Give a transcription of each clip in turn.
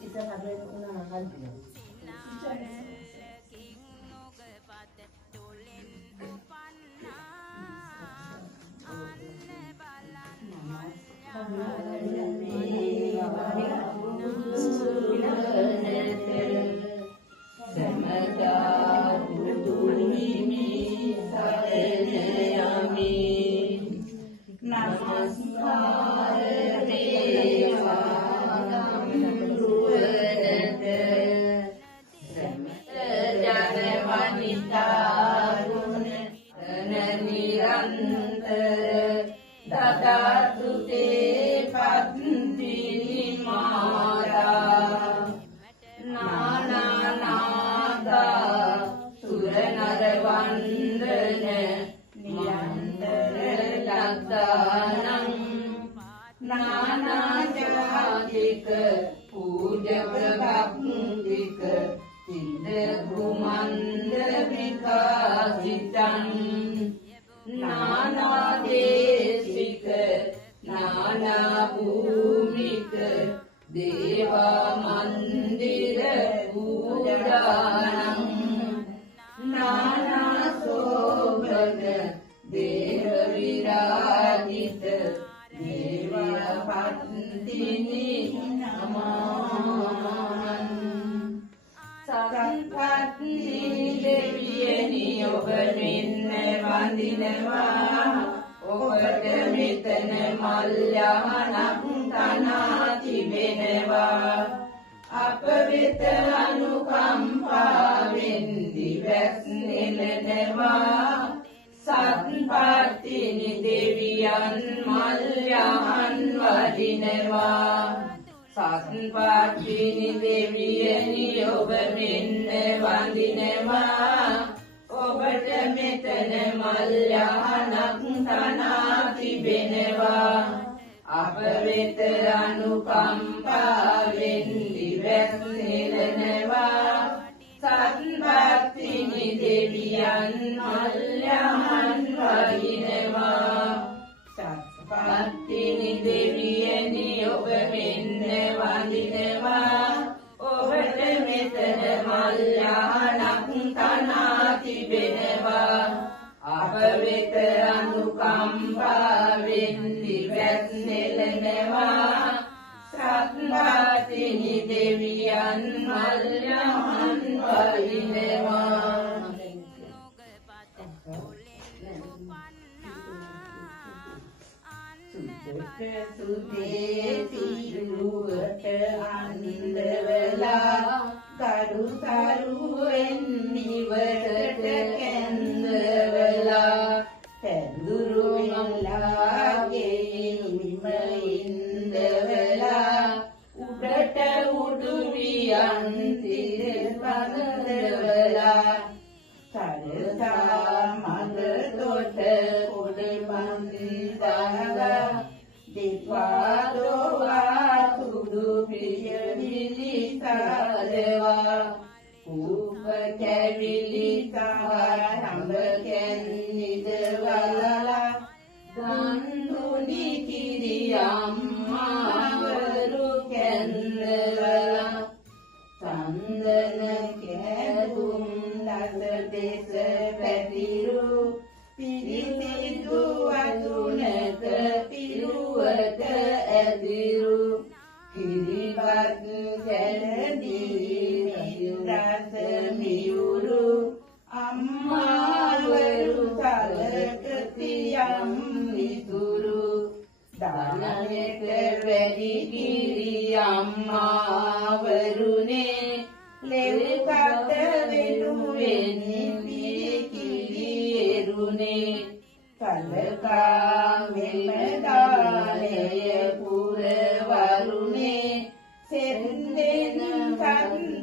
Isa ka rin unahan din.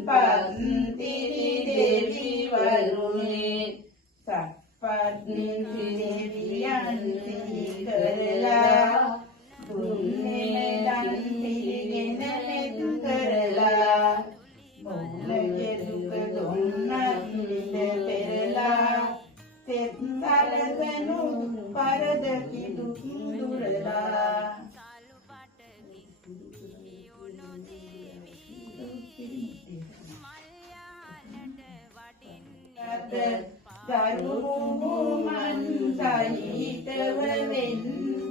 සප්පත්තිරි දේවි වරුනේ සප්පත්තිරි දෙවියන් සිහි කරලා දුන්නේ දන් පිළිගෙන මෙත් කරලා මොහොතේ දුක දුන්නත් විඳ පෙරලා තෙත් සලසනු පරද කිදු දුරලා ගරුමුමන් සහිතව වෙන්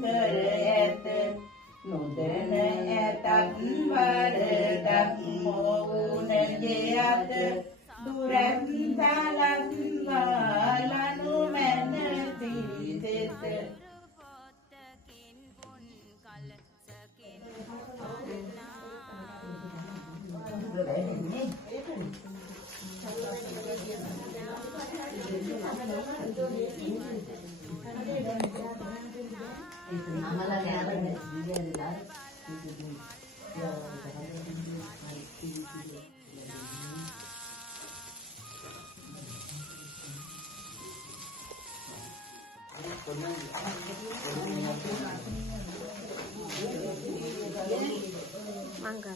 කර ඇත නොදැන ඇතත් වරදක් මොවුන ජයත දුරත් සලස්වාලනු මැන පිරිසෙත Mangga.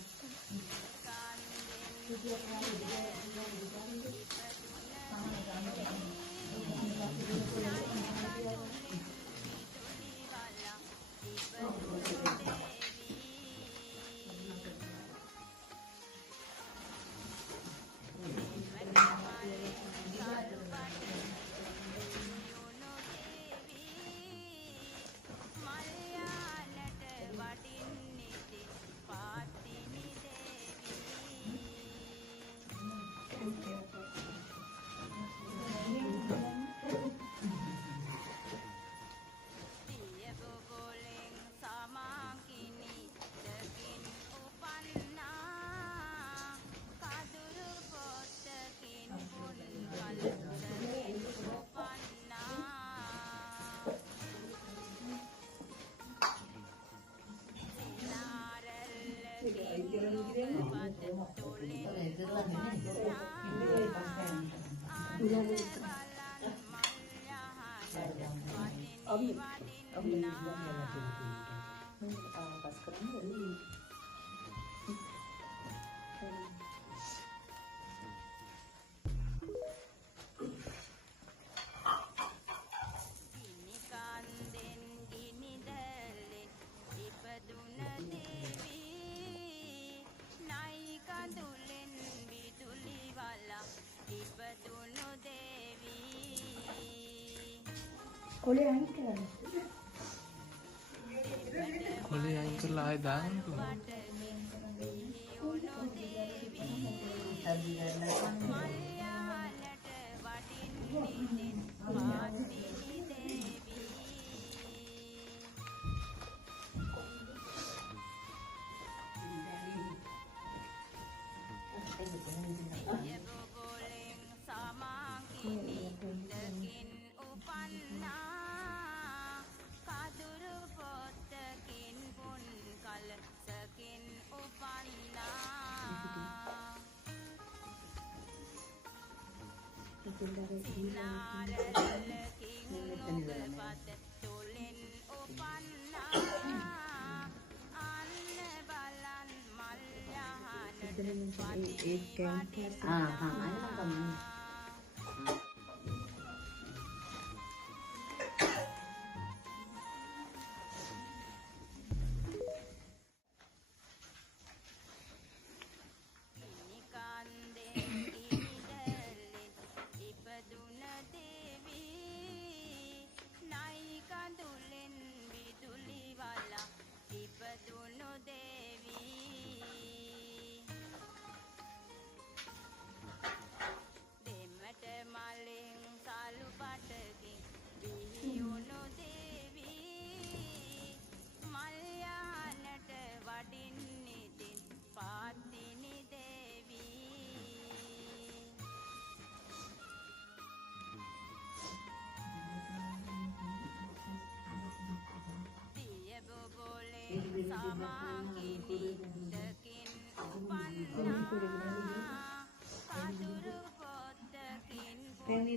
කොලේ අයින් කරන්න. කොලේ අයින් කරලා ආයෙ දාන්නකෝ.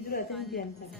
Tidur aja impian saya.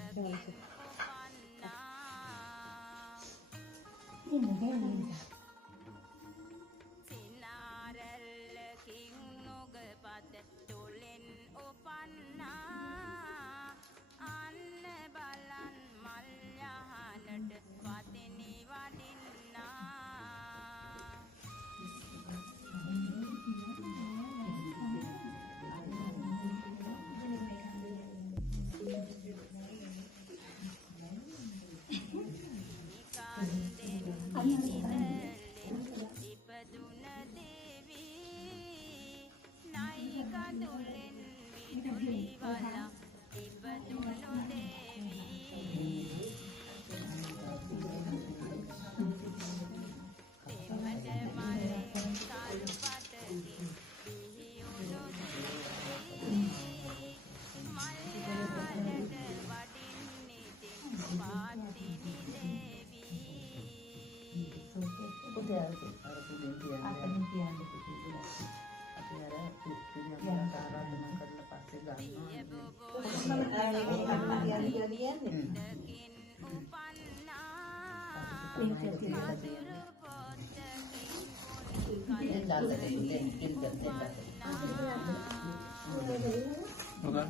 Bukan.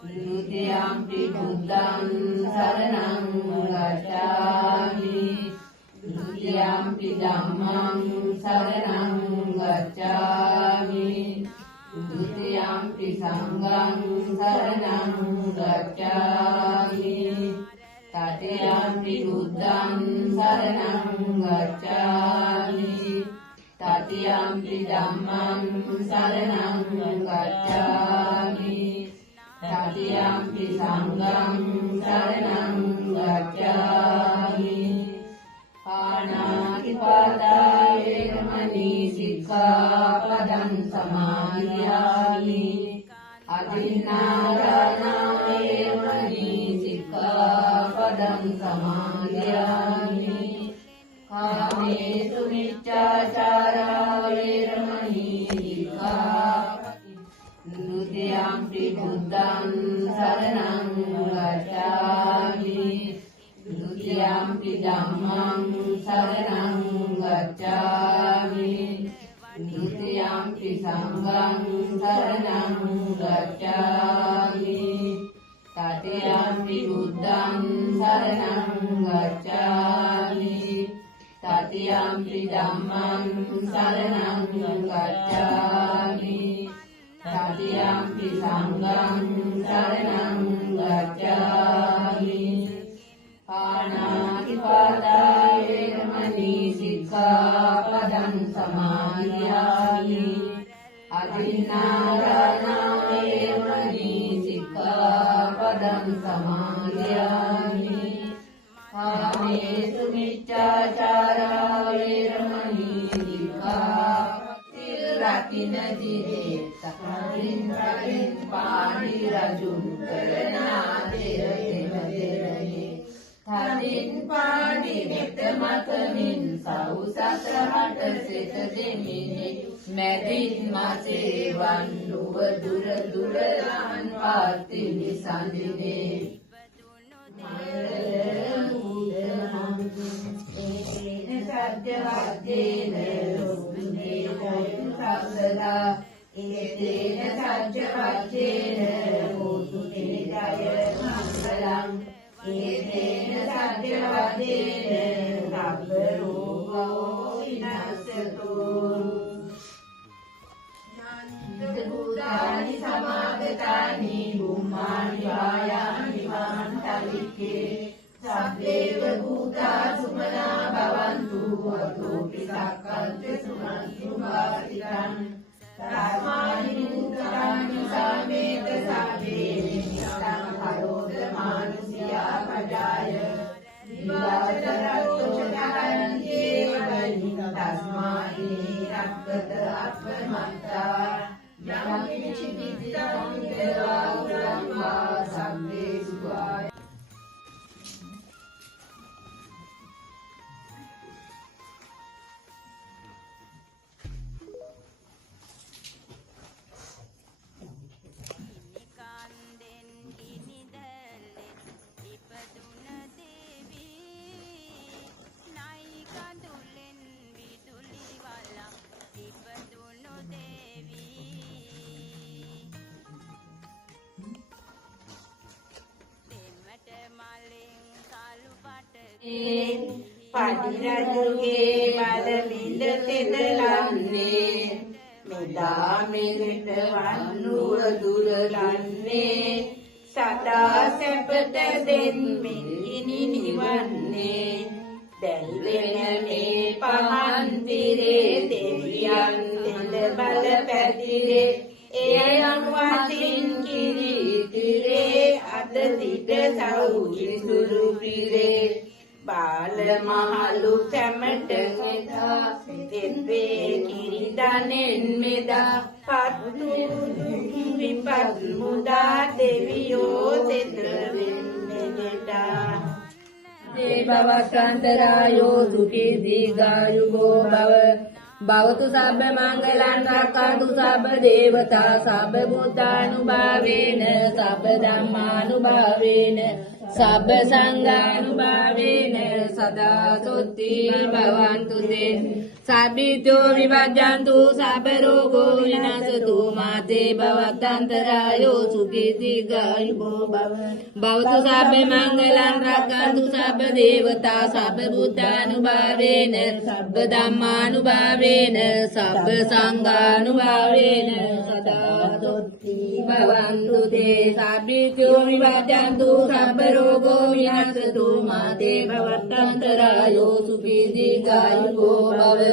Dutiyampi buddhang saranang gacchami Dutiyampi dhammang saranang gacchami Dutiyampi sanghang saranang gacchami Tatiyampi buddhang saranang gacchami Tatiyampi dhammang saranang gacchami Tatiyampi sanghang saranang gacchami Panaatipata veramani sikkhapadang samadhiyami Adinādana veramani sikkhapadang samadhiyami Kāmesu miccācārā veramani sikkhapadang Dutiyampi buddhang saranang gacchami Dutiyampi dhammang saranang gacchami Dutiyampi sanghang saranang gacchami Tatiyampi buddhang saranang gacchami Tatiyampi dhammang saranang gacchami Tatiyampi sanghang saranang gacchami Panaatipata veramani sikkhapadang samadhiyami Adinādana veramani sikkhapadang samadhiyami Kāmesu miccācārā veramani sikkhapadang Ratina dire sakarin rakin pani rajun karana dere Tadin pani nete matamin sausat hat set demine Medin mase vanduva dura duraran pati nisandine Saranang සත්‍යවද්දේන ලෝකුනේ ජයතු සබ්බදා ඒතේන සත්‍යවද්දේන හෝතුනේ ජය මංගලං ඒතේන සත්‍යවද්දේන සබ්බ රෝගෝ විනාශතු भूतानि समागतानि भूमानि वायानि वान्तरिक्षे सब्बेव भूता सुमना भवन्तु अतोऽपि सक्कस्य सुमन्तु भासितं तस्मानि भूतानि सामेत साधे नित्यं करोत मानुष्या पजाय विवादरतोषकरन्त्येव बलिं तस्मात् रक्कत अपमत्ता පටිරජුගේ බලමින්ද තෙදලන්නේ මෙදා මෙලෙට වන්නුව දුරලන්නේ සදා සැපත දෙන්මින් ඉනි නිවන්නේ දැල්වෙන මේ පහන් තිරේ දෙවියන් තෙද බල පැතිරේ එයන් වතින් කිරි තිරේ අද දිට සෞඛ්‍ය සුරු පිරේ बाल महलु चमट मेधा देवे किरीदानेन मेधा पत्तु विपद मुदा देवियो तेत्रविन मेधा देववसंतरायो दुखी दीर्घायुगो भव भवतु सब්බ මංගලං රක්ඛන්තු සබ්බ දේවතා සබ්බ බුද්ධානුභාවේන සබ්බ ධම්මානුභාවේන සබ්බ සංඝානුභාවේන සදා සොත්ති භවන්තු තේ සබ්බිතෝ විවජ්ජන්තු සබ්බ රෝගෝ විනාශතු මාතේ භවත්තන්තරායෝ සුඛී දීර්ඝායුබෝ භව භවතු සබ්බ මංගලං රක්ඛන්තු සබ්බ දේවතා සබ්බ බුද්ධානුභාවේන සබ්බ ධම්මානුභාවේන සබ්බ සංඝානුභාවේන සදා සොත්ති භවන්තු තේ සබ්බිතෝ විවජ්ජන්තු සබ්බ රෝගෝ විනාශතු මාතේ භවත්තන්තරායෝ සුඛී දීර්ඝායුබෝ භව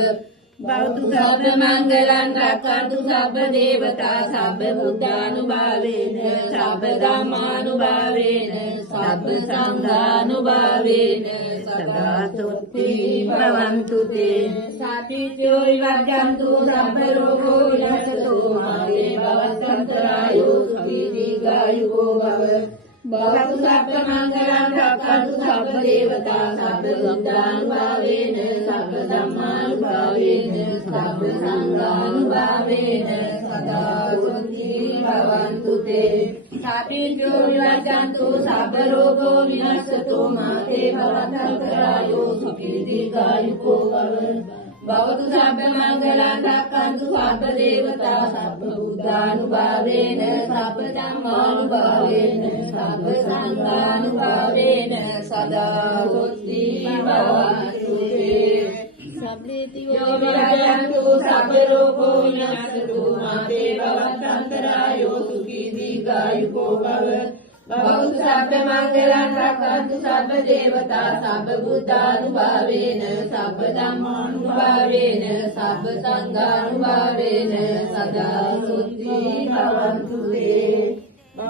භවතු සබ්බ මංගලං රක්ඛන්තු සබ්බ දේවතා සබ්බ බුද්ධානුභාවේන සබ්බ ධම්මානුභාවේන සබ්බ සංඝානුභාවේන සදා සොත්ති භවන්තු තේ සබ්බිතෝ විවජ්ජන්තු සබ්බ රෝගෝ විනාශතු මාතේ භවත්තන්තරායෝ සුඛී දීර්ඝායුබෝ භව භවතු සබ්බ මංගලං රක්ඛන්තු සබ්බ දේවතා සබ්බ බුද්ධානුභාවේන සබ්බ ධම්මානුභාවේන සබ්බ සංඝානුභාවේන සදා සොත්ති භවන්තු තේ සබ්බිතෝ විවජ්ජන්තු සබ්බ රෝගෝ විනාශතු මාතේ භවත්තන්තරායෝ සුඛී දීර්ඝායුකෝ භව භවතු සබ්බ මංගලං රක්ඛන්තු සබ්බ දේවතා සබ්බ බුද්ධානුභාවේන සබ්බ ධම්මානුභාවේන සබ්බ සංඝානුභාවේන සදා සොත්ති භවන්තු තේ සබ්බේතියෝ විරජන්තු සබ්බ රෝගෝ විනාශතු මාතේ භවත්තන්තරායෝ සුඛී දීර්ඝායුකෝ භව භවතු සබ්බ මංගලං රක්ඛන්තු සබ්බ දේවතා සබ්බ බුද්ධානුභාවේන සබ්බ ධම්මානුභාවේන සබ්බ සංඝානුභාවේන සදා සොත්ති භවන්තු තේ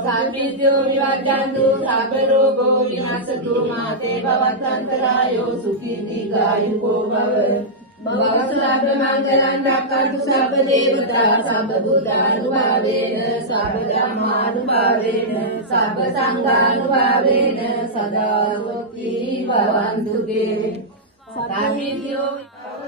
සබ්බිතෝ විවජ්ජන්තු සබ්බ රෝගෝ විනාශතු මාතේ භවත්තන්තරායෝ සුඛී දීර්ඝායුකෝ භව භවතු සබ්බ මංගලං රක්ඛන්තු සබ්බ දේවතා සබ්බ බුද්ධානුභාවේන සබ්බ ධම්මානුභාවේන සබ්බ සංඝානුභාවේන සදා සොත්ති භවන්තු තේ සබ්බිතෝ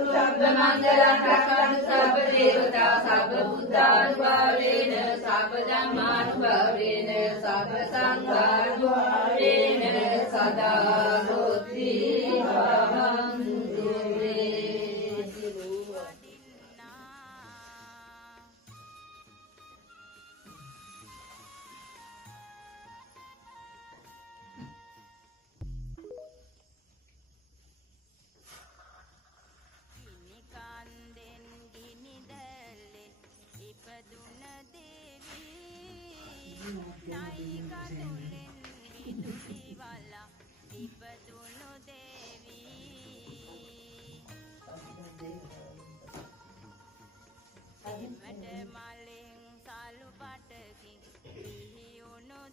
සබ්බ මංගලං රක්ඛන්තු සබ්බ දේවතා සබ්බ බුද්ධානුභාවේන සබ්බ ධම්මානුභාවේන සබ්බ සංඝානුභාවේන සදා සොත්ති භවන්තු තේ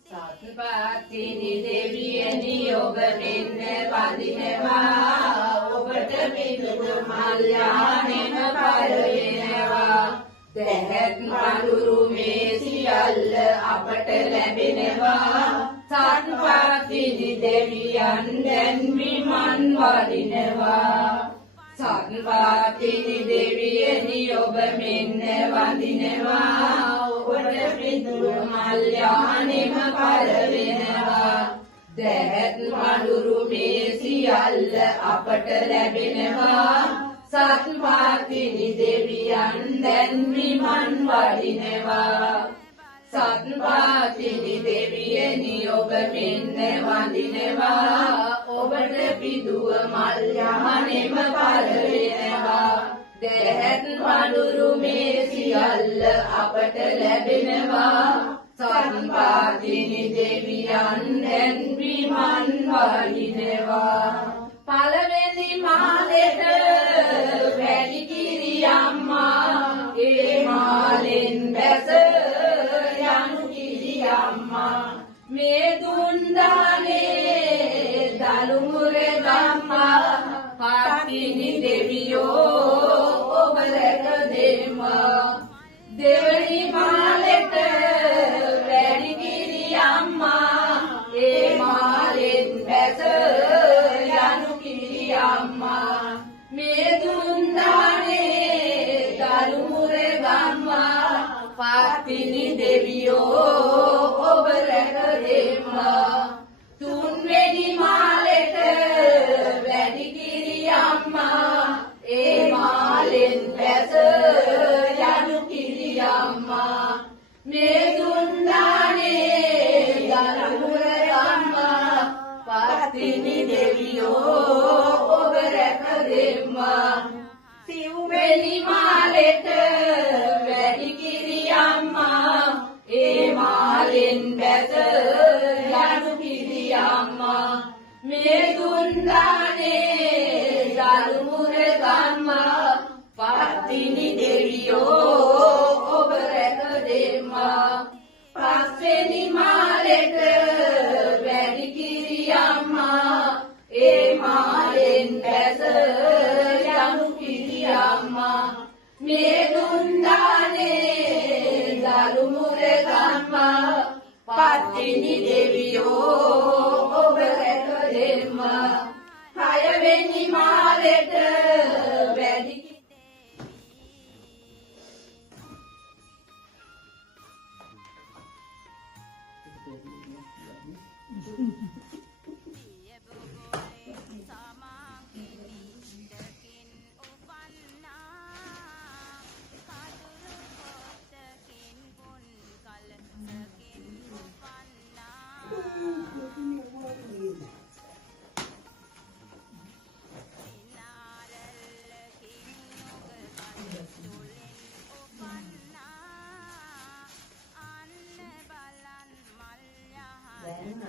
සත්පත්තිනි දෙවියනි ඔබ මෙන්න වඳිනවා ඔබට මිදුණු මල්යානෙම පරවෙනවා දැහැත් පඳුරු මේ සියල්ල අපට ලැබෙනවා සත්පත්තිනි දෙවියන් දැන් විමන් වඩිනවා සත්පත්තිනි දෙවියනි ඔබ මෙන්න වඳිනවා ඔබට මිදුණු මල්යානෙම පරවෙනවා දැහැත් පඳුරු මේ සියල්ල අපට ලැබෙනවා සත්පත්තිනි දෙවියන් දැන් විමන් වඩිනවා සත්පත්තිනි දෙවියනි ඔබ මෙන්න වඳිනවා ඔබට පිදුව මල්යානෙම පරවෙනවා දැහැත් පඳුරු මේ සියල්ල අපට ලැබෙනවා සත්පත්තිනි දෙවියන් දැන් විමන් වඩිනවා පළවෙනි මාලෙට වැඩි කිරි අම්මා ඒ මාලෙන් බැස යනු කිරි අම්මා මේ දුන් දානේ දලු මුරේ ධම්මා පත්තිනි දෙවියෝ ඔබ රැක දෙම දෙවනි මාලෙට වැඩි කිරි අම්මා ඒ මාලෙන් බැස යනු කිරි අම්මා මේ දුන් දානේ දලු මුරේ ධම්මා පත්තිනි දෙවියෝ ඔබ රැක දෙම තුන්වෙනි මාලෙට වැඩි කිරි අම්මා ඒ මාලෙන් බැස යනු කිරි අම්මා මේ දුන් දානේ දලු මුරේ ධම්මා පත්තිනි දෙවියෝ ඔබ රැක දෙම සිව්වෙනි මාලෙට වැඩි කිරි අම්මා ඒ මාලෙන් බැස යනු කිරි අම්මා මේ දුන් දානේ දලු මුරේ ධම්මා පත්තිනි දෙවියෝ ඔබ රැක දෙම පස්වෙනි මාලෙට වැඩි කිරි අම්මා ඒ මාලෙන් බැස යනු කිරි අම්මා මේ දුන් දානේ දලු මුරේ ධම්මා පත්තිනි දෙවියෝ ඔබ රැක දෙම හයවෙනි මාලෙට වැඩි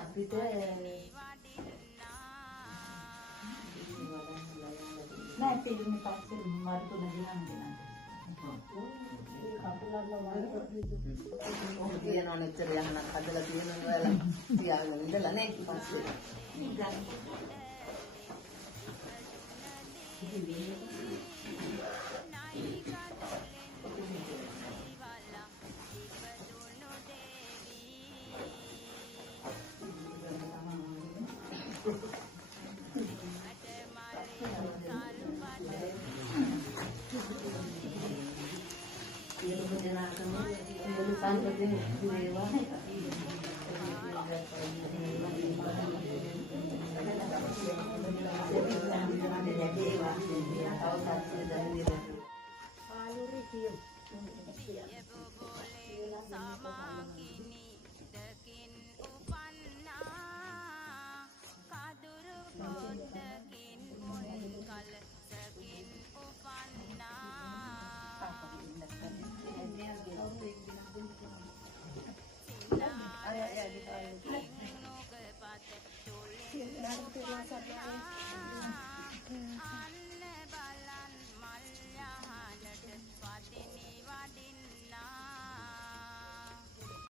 අපිට නෑ තේරුනේ පස්සේ මාර්ග තුන දිනන් දෙනවා. ඔය කියනවා නෙච්චර යහනක් හදලා තියෙනවා ඔයාලා තියාගෙන ඉඳලා නේ පස්සේ.